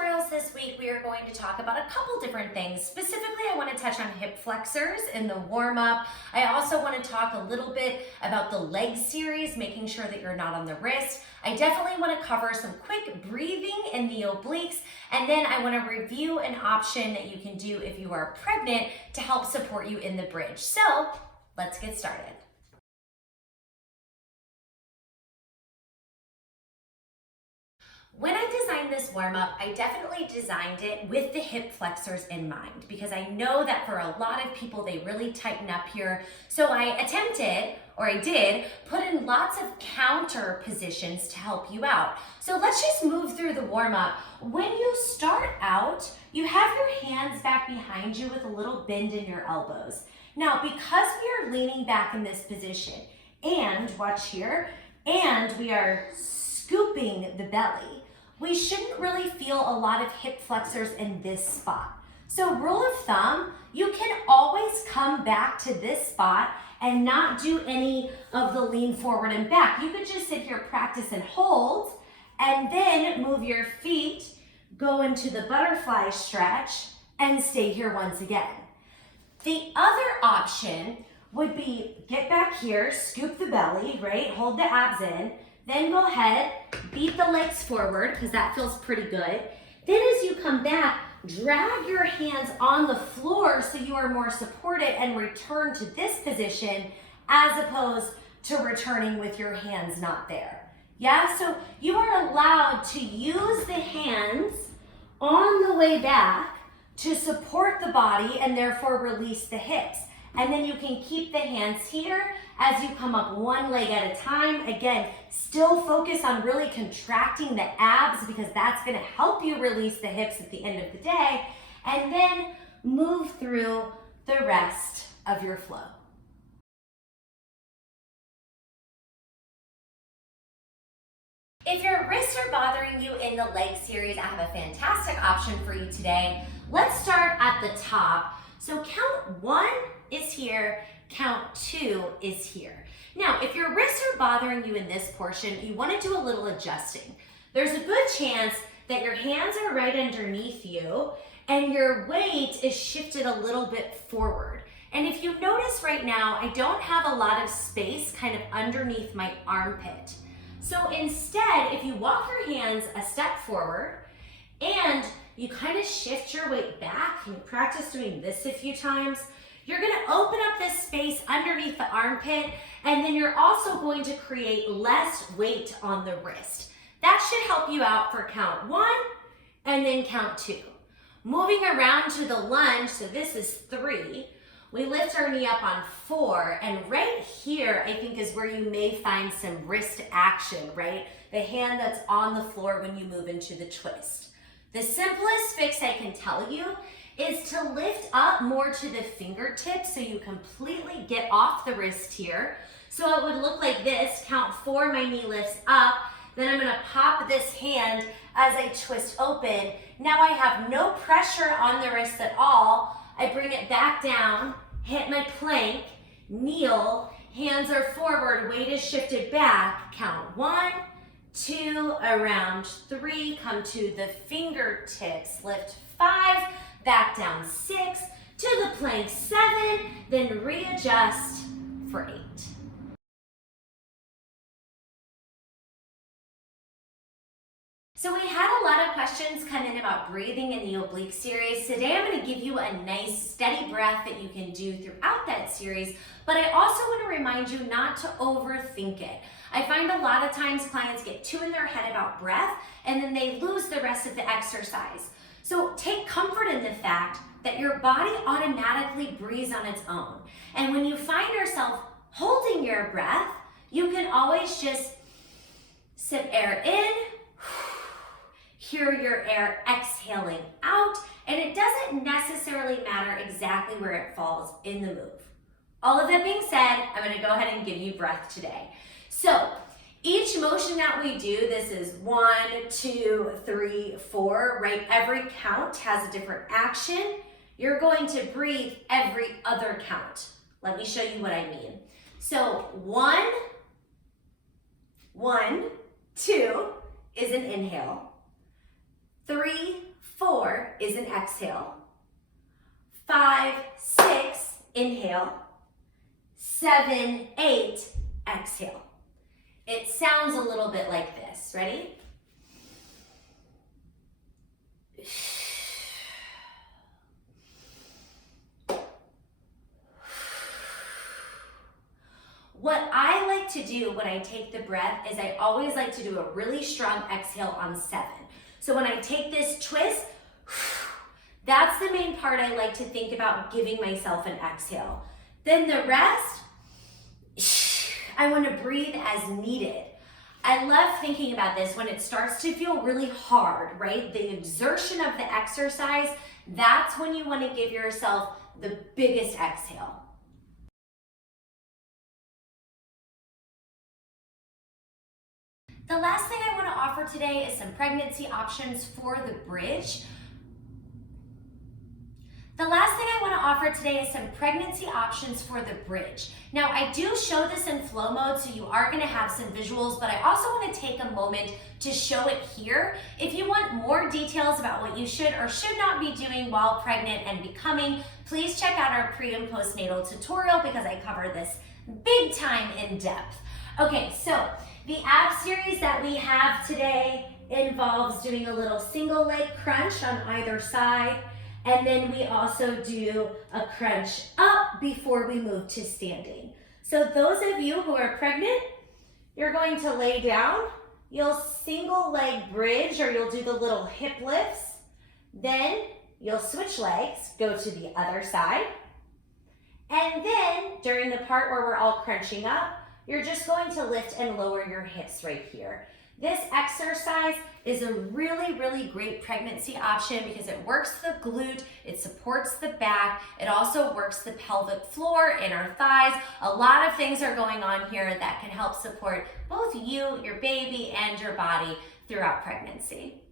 tutorials this week, we are going to talk about a couple different things. Specifically, I want to touch on hip flexors in the warm-up. I also want to talk a little bit about the leg series, making sure that you're not on the wrist. I definitely want to cover some quick breathing in the obliques, and then I want to review an option that you can do if you are pregnant to help support you in the bridge. So let's get started. When I designed this warm-up, I definitely designed it with the hip flexors in mind because I know that for a lot of people, they really tighten up here. So I did put in lots of counter positions to help you out. So let's just move through the warm-up. When you start out, you have your hands back behind you with a little bend in your elbows. Now, because we are leaning back in this position, and watch here, and we are scooping the belly, we shouldn't really feel a lot of hip flexors in this spot. So rule of thumb, you can always come back to this spot and not do any of the lean forward and back. You could just sit here, practice and hold, and then move your feet, go into the butterfly stretch, and stay here once again. The other option would be get back here, scoop the belly, right? Hold the abs in. Then go ahead, beat the legs forward because that feels pretty good. Then as you come back, drag your hands on the floor so you are more supported and return to this position as opposed to returning with your hands not there. Yeah, so you are allowed to use the hands on the way back to support the body and therefore release the hips. And then you can keep the hands here as you come up one leg at a time. Again, still focus on really contracting the abs because that's gonna help you release the hips at the end of the day. And then move through the rest of your flow. If your wrists are bothering you in the leg series, I have a fantastic option for you today. Let's start at the top. So count 1 is here, count 2 is here. Now, if your wrists are bothering you in this portion, you want to do a little adjusting. There's a good chance that your hands are right underneath you and your weight is shifted a little bit forward. And if you notice right now, I don't have a lot of space kind of underneath my armpit. So instead, if you walk your hands a step forward and you kind of shift your weight back, and you practice doing this a few times, you're gonna open up this space underneath the armpit, and then you're also going to create less weight on the wrist. That should help you out for count 1 and then count 2. Moving around to the lunge, so this is 3. We lift our knee up on 4, and right here, I think is where you may find some wrist action, right? The hand that's on the floor when you move into the twist. The simplest fix I can tell you is to lift up more to the fingertips so you completely get off the wrist here. So it would look like this, count 4, my knee lifts up, then I'm gonna pop this hand as I twist open. Now I have no pressure on the wrist at all. I bring it back down, hit my plank, kneel, hands are forward, weight is shifted back, count 1, 2, around 3, come to the fingertips, lift 5, back down 6, to the plank 7, then readjust for 8. So we had a lot of questions come in about breathing in the oblique series. Today I'm going to give you a nice steady breath that you can do throughout that series, but I also want to remind you not to overthink it. I find a lot of times clients get too in their head about breath and then they lose the rest of the exercise. So take comfort in the fact that your body automatically breathes on its own. And when you find yourself holding your breath, you can always just sip air in, hear your air exhaling out, and it doesn't necessarily matter exactly where it falls in the move. All of that being said, I'm going to go ahead and give you breath today. So each motion that we do, this is 1, 2, 3, 4, right? Every count has a different action. You're going to breathe every other count. Let me show you what I mean. So 1, 2 is an inhale. 3, is an exhale. 5, 6, inhale. 7, 8, exhale. It sounds a little bit like this. Ready? What I like to do when I take the breath is I always like to do a really strong exhale on 7. So when I take this twist, that's the main part I like to think about giving myself an exhale. Then the rest, I want to breathe as needed. I love thinking about this when it starts to feel really hard, right? The exertion of the exercise, that's when you want to give yourself the biggest exhale. The last thing I want to offer today is some pregnancy options for the bridge. Now, I do show this in flow mode, so you are going to have some visuals, but I also want to take a moment to show it here. If you want more details about what you should or should not be doing while pregnant and becoming, please check out our pre and postnatal tutorial because I cover this big time in depth. Okay, so the ab series that we have today involves doing a little single leg crunch on either side, and then we also do a crunch up before we move to standing. So those of you who are pregnant, you're going to lay down, you'll single leg bridge, or you'll do the little hip lifts, then you'll switch legs, go to the other side, and then during the part where we're all crunching up, you're just going to lift and lower your hips right here. This exercise is a really, really great pregnancy option because it works the glute, it supports the back, it also works the pelvic floor, inner thighs. A lot of things are going on here that can help support both you, your baby, and your body throughout pregnancy.